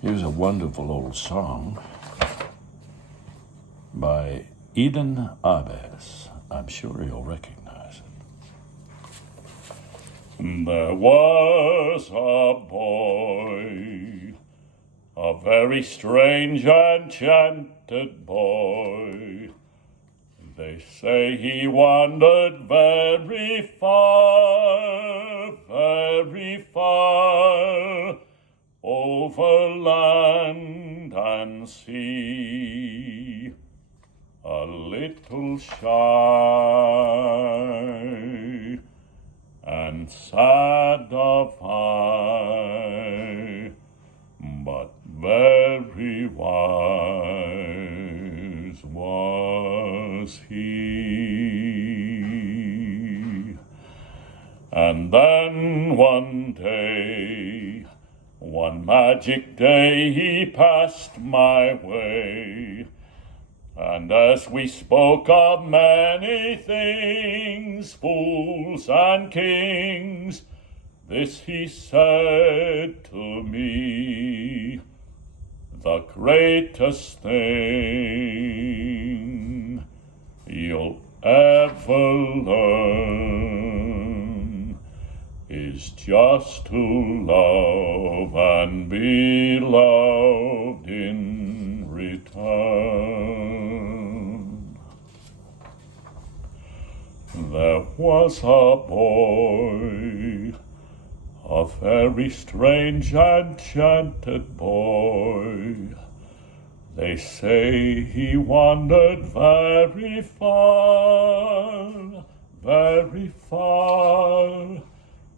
Here's a wonderful old song by Eden Ahbez. I'm sure you'll recognize it. There was a boy, a very strange enchanted boy. They say he wandered very far, over land and sea, a little shy and sad of eye, but very wise was he. And then one day, one magic day, he passed my way, and as we spoke of many things, fools and kings, this he said to me: the greatest thing you'll ever learn is just to love and be loved in return. There was a boy, a very strange enchanted boy. They say he wandered very far,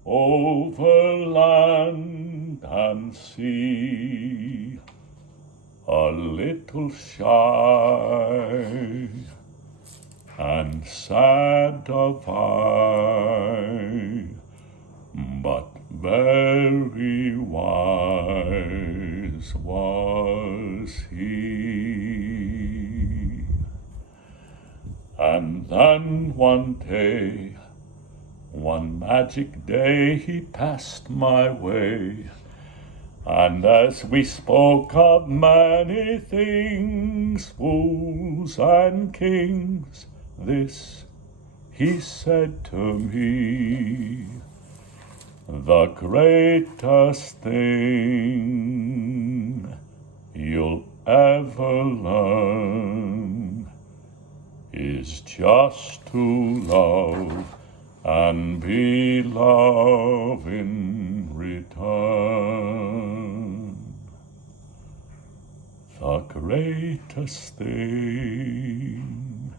over land and sea, a little shy and sad of eye, but very wise was he. And then one day, one magic day, he passed my way, and as we spoke of many things, fools and kings, this he said to me: the greatest thing you'll ever learn is just to love and be loved in return. The greatest thing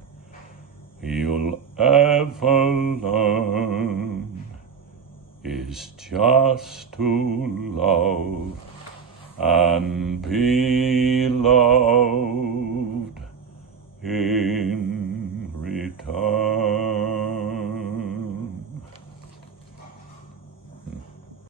you'll ever learn is just to love and be loved in return.